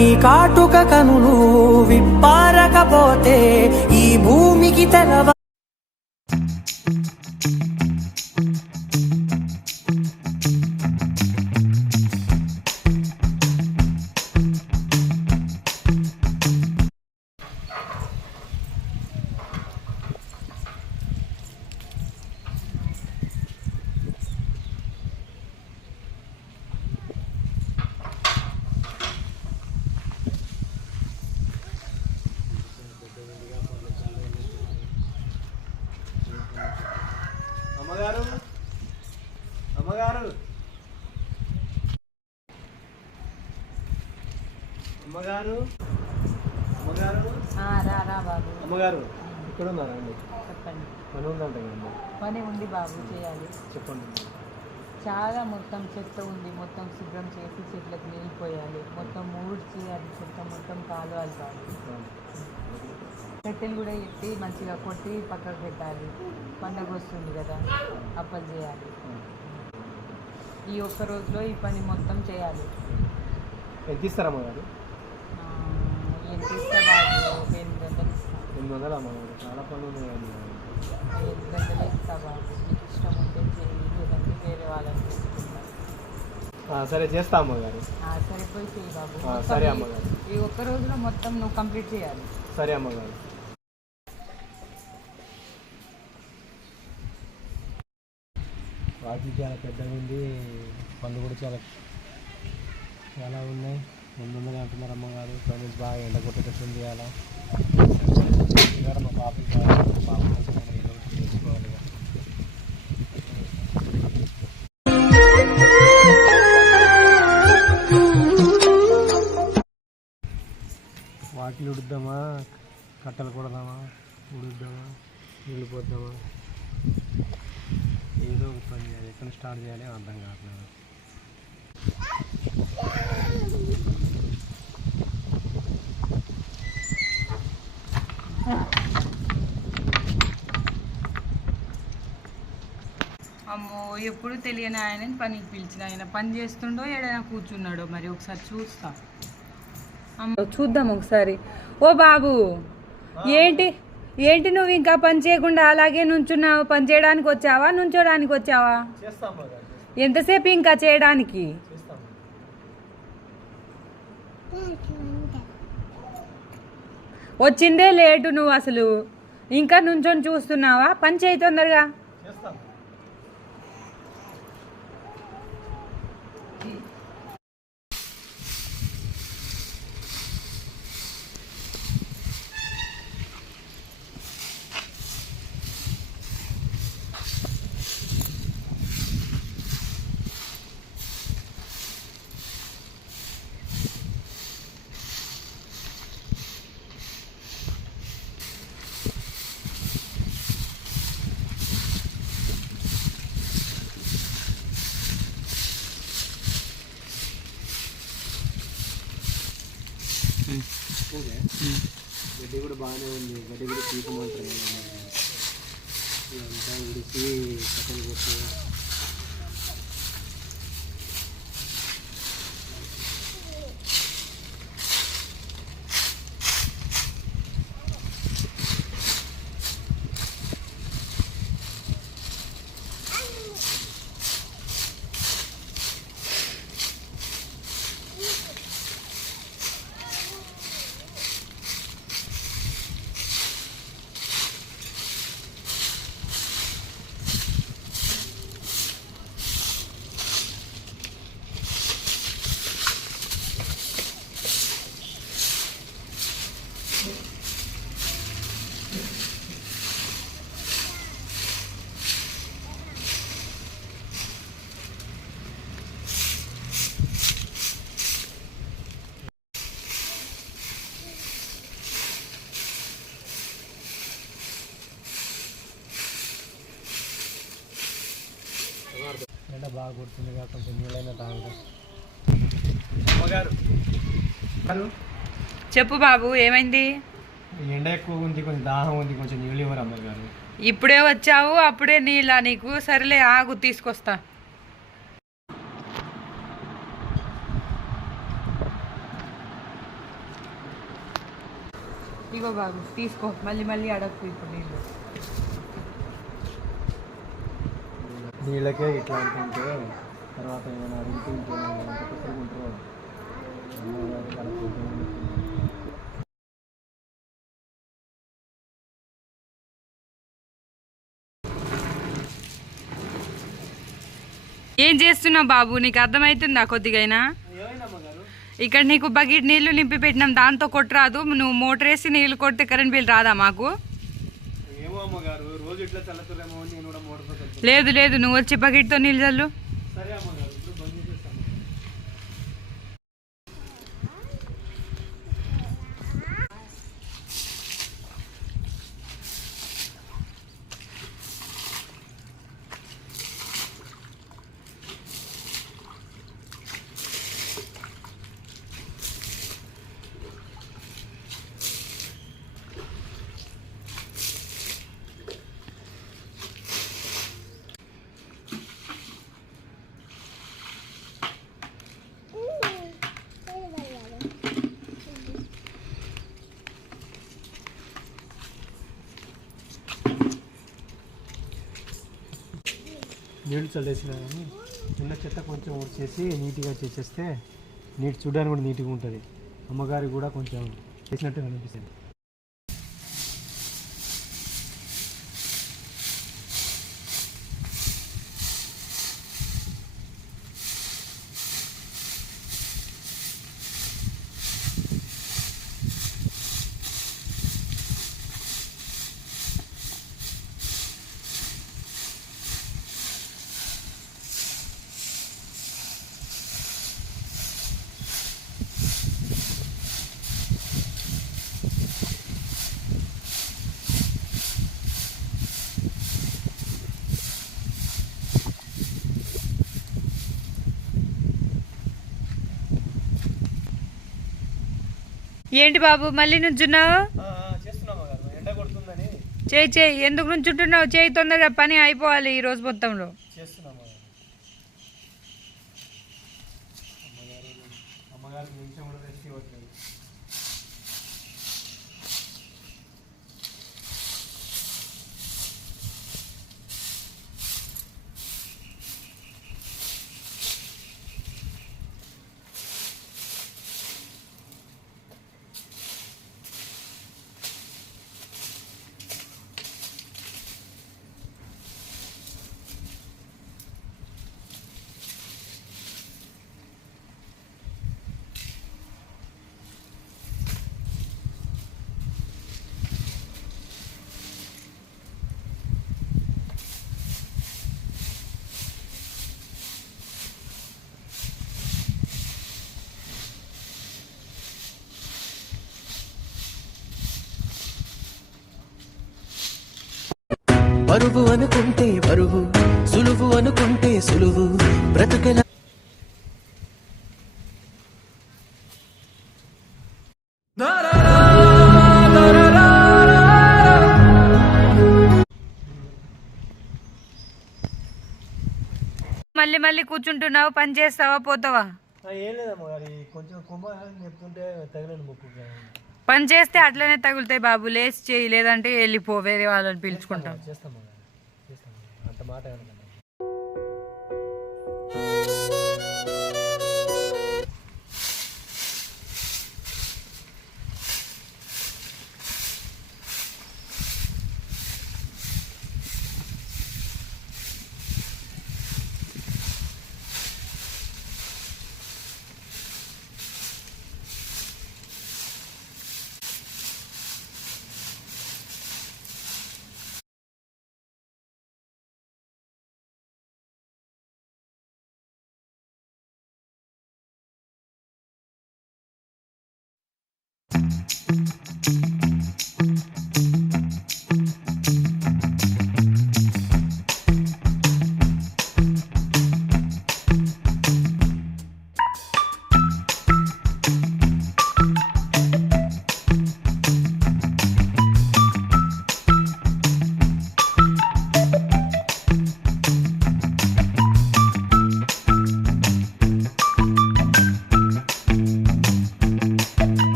ఈ కాటుక కనులు విప్పారకపోతే ఈ భూమికి తెరవ అమ్మగారు అమ్మగారు అమ్మగారు అమ్మగారు రా బాబు. అమ్మగారు ఇక్కడ ఉన్నారా అండి? చెప్పండి. పని ఉందంట కదండి. పని ఉంది బాబు, చేయాలి. చెప్పండి. చాలా మొత్తం చెత్త ఉంది, మొత్తం శుభ్రం చేసి చెట్లకు నీళ్ళు పోయాలి, మొత్తం ఊడ్చి అది చెత్త మొత్తం కాలువాలి బాబు. కట్టెలు కూడా ఎత్తి మంచిగా కొట్టి పక్కకు పెట్టాలి. పండగ వస్తుంది కదా, అప్పలు చేయాలి. ఈ ఒక్క రోజులో ఈ పని మొత్తం చేయాలి. ఎంత ఇస్తారమ్మ గారు? ఎంత ఇస్తా బాబు? 8 గంటలు ఇస్తా. 800 అమ్మగారు, చాలా పనులు ఉన్నాయండి. 8 గంటలే ఇస్తా బాబు. మీకు ఇష్టం ఉంటే చేయి, లేదంటే వేరే వాళ్ళని తీసుకుంటా. సరే చేస్తా అమ్మగారు. సరిపోయి చేయి బాబు. సరే అమ్మగారు. ఈ ఒక్క రోజులో మొత్తం నువ్వు కంప్లీట్ చేయాలి. సరే అమ్మగారు. వాటి చాలా పెద్దగా ఉంది, పనులు కూడా చాలా ఉన్నాయి. ముందుగా అంటున్నారు అమ్మగారు. పని బాగా ఎండ కొట్టేటట్టుంది. అలా మా పాప చేసుకోవాలి. వాకిలు ఉడుద్దామా, కట్టలు కొడదామా, ఉడుద్దామా, నీళ్ళు పోద్దామా, ఏదో ఒక పని చేయాలి. ఎక్కడ స్టార్ట్ చేయాలి అర్థం కావట్లేదు. అమ్మో, ఎప్పుడు తెలియని ఆయనని పనికి పిలిచిన ఆయన పని చేస్తుండో ఏడైనా కూర్చున్నాడో మరి ఒకసారి చూస్తా. అమ్మో చూద్దాం ఒకసారి. ఓ బాబు, ఏంటి నువ్వు ఇంకా పని చేయకుండా అలాగే నుంచున్నావు? పని చేయడానికి వచ్చావా, నుంచోడానికి వచ్చావా? ఎంతసేపు ఇంకా చేయడానికి? వచ్చిందే లేటు, నువ్వు అసలు ఇంకా నుంచొని చూస్తున్నావా? పని చేయి తొందరగా. గడ్డి కూడా బాగానే ఉంది. గడ్డి కూడా తీసుకోమంటారు. ఇదంతా ఉడిసి కట్టలు కొట్టి ఎండ బాగా కొడుతుంది కదా, కొంచెం నీళ్ళైనా తాగుతాం. అమ్మగారు చెప్పు బాబు, ఏమైంది? ఎండ ఎక్కువ ఉంది, కొంచెం దాహం ఉంది, కొంచెం నీళ్ళు ఇవ్వరు అమ్మగారు. ఇప్పుడే వచ్చావు, అప్పుడే నీళ్ళ నీకు? సరేలే ఆగు, తీసుకొస్తా. ఇగో బాబు తీసుకో, మళ్ళీ మళ్ళీ అడగకు ఇప్పుడు నీళ్ళు. నీళ్ళకే ఇట్లా అంటుంటే తర్వాత ఏమైనా అడిగితే ఇంకేమైనా ఏం చేస్తున్నావు బాబు, నీకు అర్థమవుతుందా కొద్దిగైనా? ఇక్కడ నీకు బకెట్ నీళ్లు నింపి పెట్టినాం, దాంతో కొట్టరాదు. నువ్వు మోటార్ వేసి నీళ్లు కొడితే కరెంట్ బిల్ రాదా మాకు? లేదు లేదు, నువ్వు వచ్చి బకెట్తో నీళ్ళు చల్లు. నీళ్ళు చల్లేసినా కానీ ఉన్న చెత్త కొంచెం చేసి నీట్గా చేసేస్తే నీట్ చూడడానికి కూడా నీట్గా ఉంటుంది. అమ్మగారికి కూడా కొంచెం చేసినట్టు అనిపిస్తుంది. ఏంటి బాబు మళ్ళీ నుంచున్నావు? ఎండ కొడుతుందని చేయి చేయి, ఎందుకు నుంచుంటున్నావు? చేయి, తొందరగా పని అయిపోవాలి ఈ రోజు మొత్తంలో. అమ్మగారికి నిమిషం కూడా రెస్ట్ ఇవ్వట్లేదు. బరువు అనుకుంటే బరువు, సులువు అనుకుంటే సులువు, బ్రతుకెల మళ్ళీ మళ్ళీ కూర్చుంటున్నావు, పని చేస్తావా పోతావా? ఏం లేదమ్మా గారి, కొంచెం కొమ్మ చెప్తుంటే తగిలిన ముక్కు. పని చేస్తే అట్లనే తగులుతాయి బాబు, లేచి చేయి, లేదంటే వెళ్ళిపో, వేరే వాళ్ళని పిలుచుకుంటాం. చేస్తాము అంత మాట.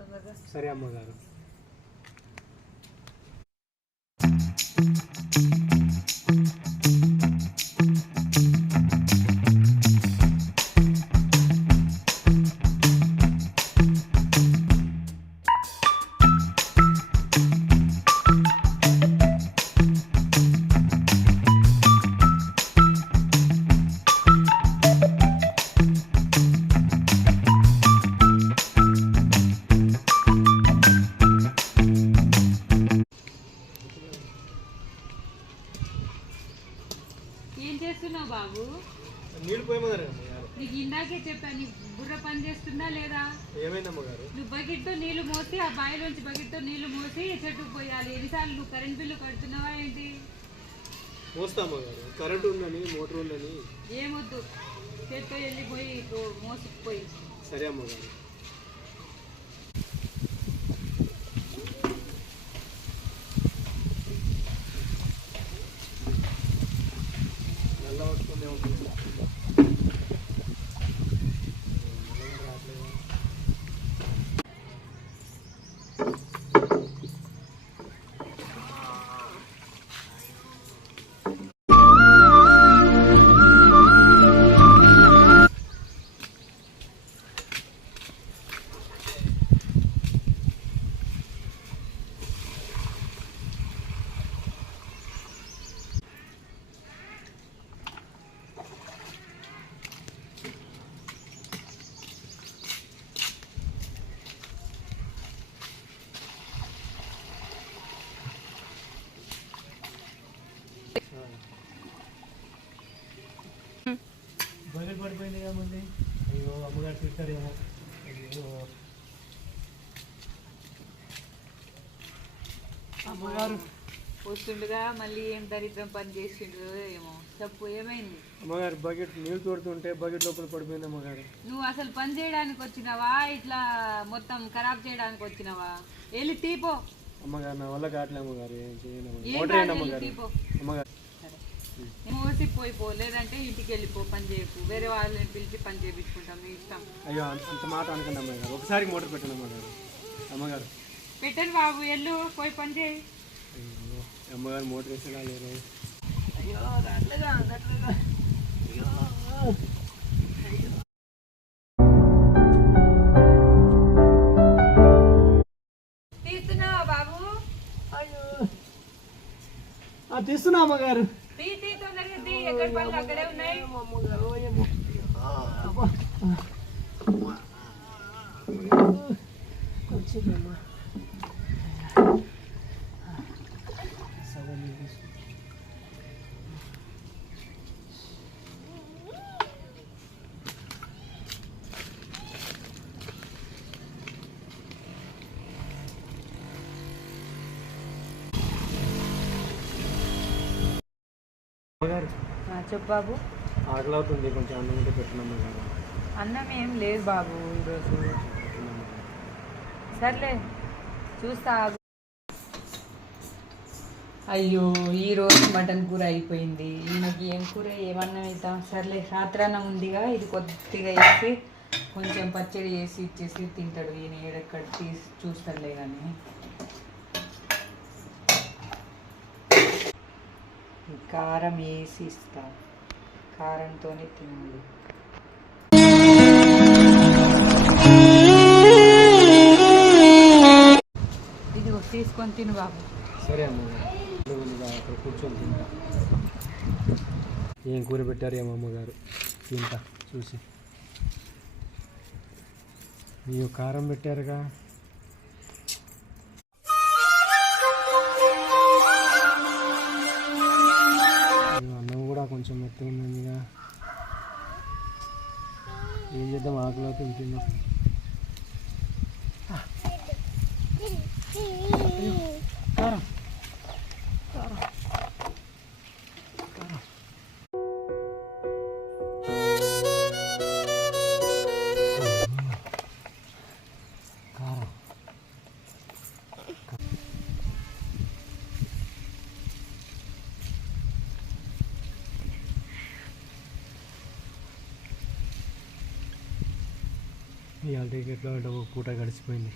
తొందరగా. సరే అమ్మగారు. ఏం చేస్తున్నావు బాబు? నీళ్ళు పోయమన్నారు అమ్మగారు. నీకు ఇందాకే చెప్పాను, నీ బుర్ర పని చేస్తుందా లేదా? ఏమైంది అమ్మగారు? నువ్వు బకెట్తో నీళ్లు మోసి ఆ బావిలోంచి బకెట్తో నీళ్లు మోసి చెట్టుకు పోయాలి. ఎన్నిసార్లు నువ్వు కరెంట్ బిల్లు కడుతున్నావా ఏంటి? మోస్తా అమ్మగారు. కరెంట్ ఉందని, మోటార్ ఉందని. ఏమొద్దు, చేత్తో వెళ్ళిపోయి మోసుకుపోయి. సరే అమ్మగారు. నల్ల పట్టుకునే ఉంటుంది. బకెట్ పడిపోయింది కదా ముందు. అయ్యో అమ్మగారు తిడతారేమో. అయ్యో అమ్మగారు. వస్తుండగా మళ్ళీ ఏం దరిద్రం పని చేసిండు ఏమో. చెప్పు, ఏమైంది? అమ్మగారు బకెట్ నీళ్ళు తోడుతుంటే బకెట్ లోపల పడిపోయింది అమ్మగారు. నువ్వు అసలు పని చేయడానికి వచ్చినావా, ఇట్లా మొత్తం ఖరాబ్ చేయడానికి వచ్చినావా? వెళ్ళి తీపో. అమ్మగారు నా వల్ల కావట్లే అమ్మగారు. ఏం చేయను ఏం మోటార్ కాదు, అమ్మగారు. తీపో. అమ్మగారు మోసిపోయిపో, లేదంటే ఇంటికి వెళ్ళిపో, పని చేయకు. వేరే వాళ్ళని పిలిచి పని చేయించుకుంటాం, నీ ఇష్టం. అయ్యో అంత మాట అనకండి అమ్మగారు. ఒకసారి మోటార్ పెట్టండి అమ్మగారు. అమ్మగారు పెట్టండి బాబు, వెళ్ళు పోయి పని చేయి. అయ్యో అమ్మగారు మోటార్ వేసేలా లేరు. తీస్తున్నావా బాబు? తీస్తున్నా అమ్మగారు. తీ తొందరగా తీ, ఎక్కడ పనులు అక్కడే ఉన్నాయి. అమ్మగారు చెప్పు బాబు. ఆకలి అవుతుంది, కొంచెం అన్నం ఉంటే పెట్టండి అమ్మగారు. అన్నం ఏం లేదు బాబు ఈరోజు. సర్లే చూస్తా. అయ్యో, ఈరోజు మటన్ కూర అయిపోయింది. ఈయనకి ఏం కూర ఏమన్నా అవుతాం. సర్లే, రాత్రన్నం ఉందిగా, ఇది కొద్దిగా వేసి కొంచెం పచ్చడి వేసి ఇచ్చేసి తింటాడు. ఈయన ఏడెక్కడ తీసి చూస్తాడులే కానీ. కారం వేసి ఇస్తా, కారంతోనే తినాలి. ఇది తీసుకొని తిను బాబు. సరే అమ్మగారు. అక్కడ కూర్చొని తింటా. ఏం కూర పెట్టారు ఏమో అమ్మగారు. తింటా చూసి. మీరు కారం పెట్టారుగా. అన్నం కూడా కొంచెం మెత్తగా ఉందిగా. ఏం చేద్దాం, ఆకలి తింటున్నాం. కారం కారం కారం. కారం ఇవాళ ఎట్లా అంటే ఒక పూట గడిచిపోయింది.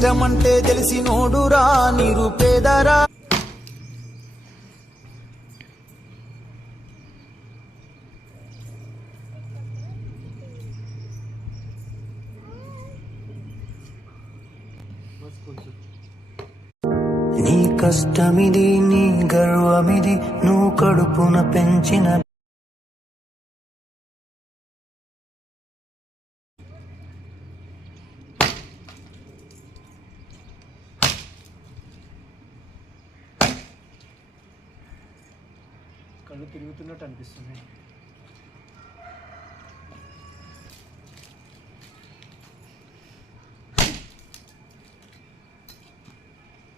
కష్టమంటే తెలిసినోడురా నిరుపేదరా. నీ కష్టమిది నీ గర్వమిది నువ్వు కడుపున పెంచిన కళ్ళు తిరుగుతున్నట్టు అనిపిస్తుంది.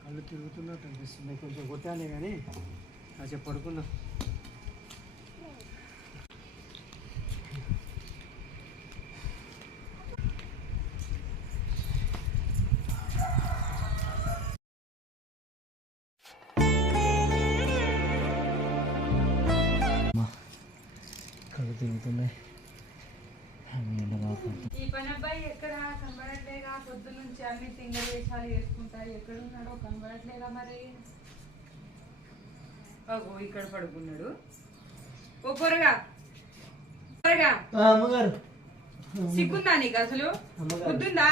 కళ్ళు తిరుగుతున్నట్టు అనిపిస్తుంది. కొంచెం కొట్టానే కానీ కాసేపు పడుకున్నా. కళ్ళు తిరుగుతున్నాయి. ఈ పని అబ్బాయి ఎక్కడ కనబడట్లేగా, పొద్దు నుంచి అన్ని తింగర వేషాలు వేసుకుంటాయి. ఎక్కడున్నాడో కనబడట్లేదా మరి. అగో ఇక్కడ పడుకున్నాడు. ఓ పొరగా పొరగా అమ్మగారు సిగ్గుందా నీకు అసలు? పొద్దుందా?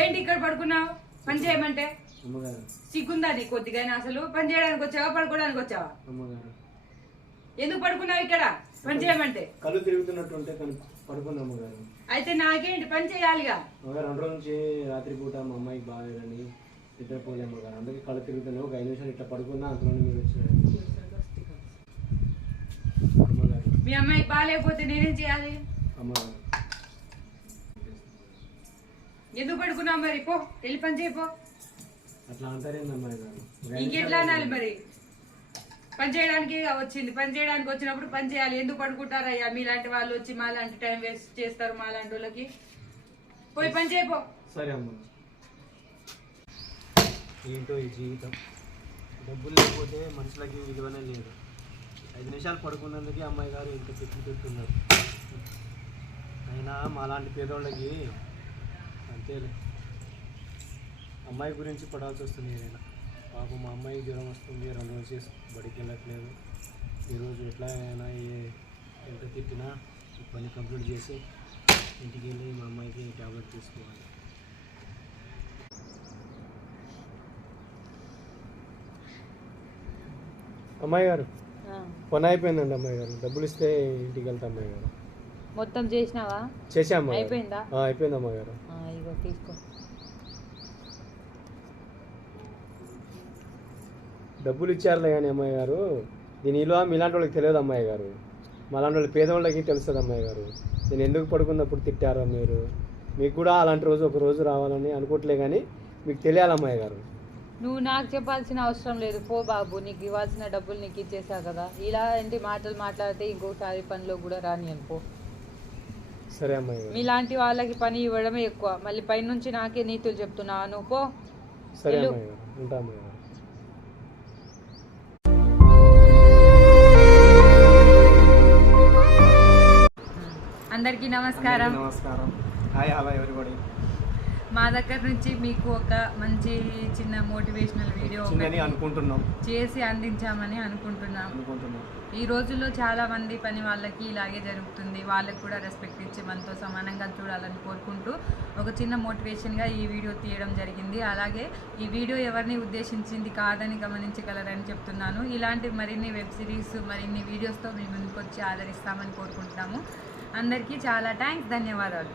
ఏంటి ఇక్కడ పడుకున్నావు? పని చేయమంటే అమ్మగారు సిగ్గుందా నీకు కొద్దిగా? అసలు పని చేయడానికి వచ్చావా పడుకోవడానికి వచ్చావా? అమ్మగారు ఎందుకు పడుకున్నావు ఇక్కడ? పని చేయమంటే కళ్ళు తిరుగుతున్నట్టు ఉంటే పడుకుంది అమ్మగారు. అయితే నాకేంటి పని చేయాలిగా? అమ్మగారు 2 రోజుల నుంచి రాత్రి పూట మా అమ్మాయికి బాగాలేదని నిద్రపోలే అమ్మగారు. అందుకే కళ్ళు తిరుగుతున్నాయి. ఒక 5 నిమిషాలు ఇట్లా పడుకున్నా అంతలోనే మీరు వచ్చారు. అమ్మగారు మీ అమ్మాయికి బాగాలేకపోతే నేనేం చేయాలి? అమ్మగారు ఎందుకు పడుకున్నావు మరి? పో వెళ్ళి పని చేయిపో. అట్లా అంటారేంది అమ్మాయి గారు? ఇంకెట్లా అనాలి మరి? పని చేయడానికి వచ్చింది, పని చేయడానికి వచ్చినప్పుడు పని చేయాలి. ఎందుకు పడుకుంటారయ్యా మీలాంటి వాళ్ళు వచ్చి మా లాంటి టైం వేస్ట్ చేస్తారు మా లాంటి వాళ్ళకి? పోయి పని చేయపో. సరే అమ్మ. ఏంటో ఈ జీవితం, డబ్బులు లేకపోతే మనుషులకి విలువనే లేదు. 5 నిమిషాలు పడుకున్నందుకే అమ్మాయి గారు ఇంత పెట్టుతున్నారు. అయినా మాలాంటి పేదోళ్ళకి అంతేలే, అమ్మాయి గురించి పడాల్సి వస్తుంది. ఏదైనా పాపం మా అమ్మాయి జ్వరం వస్తుంది, 2 రోజులు బడికి వెళ్ళట్లేదు. ఈరోజు ఎట్లా అయినా ఎంత తిట్టినా ఈ పని కంప్లీట్ చేసి ఇంటికి వెళ్ళి మా అమ్మాయికి ట్యాబ్లెట్ తీసుకోవాలి. అమ్మాయి గారు పని అయిపోయిందండి. అమ్మాయి గారు డబ్బులు ఇస్తే ఇంటికి వెళ్తా. అమ్మాయి గారు మొత్తం చేసినావా? చేసామ్మా. అయిపోయిందా? అయిపోయింది అమ్మాయి గారు. ఇగో తీసుకో. డబ్బులు ఇచ్చారులే కానీ అమ్మాయి గారు, దీని విలువ మీలాంటి వాళ్ళకి తెలియదు అమ్మాయి గారు. మాలాంటి వాళ్ళు పేదవాళ్ళకి తెలుస్తుంది అమ్మాయి గారు. నేను ఎందుకు పడుకున్నప్పుడు తిట్టారో మీరు, మీకు కూడా అలాంటి రోజు ఒక రోజు రావాలని అనుకోవట్లే కానీ మీకు తెలియాలి అమ్మాయి గారు. నువ్వు నాకు చెప్పాల్సిన అవసరం లేదు. పో బాబు, నీకు ఇవ్వాల్సిన డబ్బులు నీకు ఇచ్చేసా కదా. ఇలాంటి మాటలు మాట్లాడితే ఇంకోసారి పనిలో కూడా రాని అనుకో. సరే అమ్మాయి గారు. మీలాంటి వాళ్ళకి పని ఇవ్వడమే ఎక్కువ, మళ్ళీ పైనుంచి నాకే నీతులు చెప్తున్నావు. నువ్వు పో. సరే అమ్మాయి గారు, ఉంటా అమ్మాయి గారు. అందరికీ నమస్కారం. నమస్కారం. Hi hello everybody. మా దగ్గర నుంచి మీకు ఒక మంచి చిన్న మోటివేషనల్ వీడియో అనుకుంటున్నాం చేసి అందించామని అనుకుంటున్నాం. ఈ రోజుల్లో చాలా మంది పని వాళ్ళకి ఇలాగే జరుగుతుంది. వాళ్ళకి కూడా రెస్పెక్ట్ ఇచ్చి మనతో సమానంగా చూడాలని కోరుకుంటూ ఒక చిన్న మోటివేషన్గా ఈ వీడియో తీయడం జరిగింది. అలాగే ఈ వీడియో ఎవరిని ఉద్దేశించింది కాదని గమనించగలరని చెప్తున్నాను. ఇలాంటి మరిన్ని వెబ్ సిరీస్ మరిన్ని వీడియోస్తో మీ ముందుకు వచ్చి ఆదరిస్తామని కోరుకుంటున్నాము. అందరికీ చాలా థ్యాంక్స్, ధన్యవాదాలు.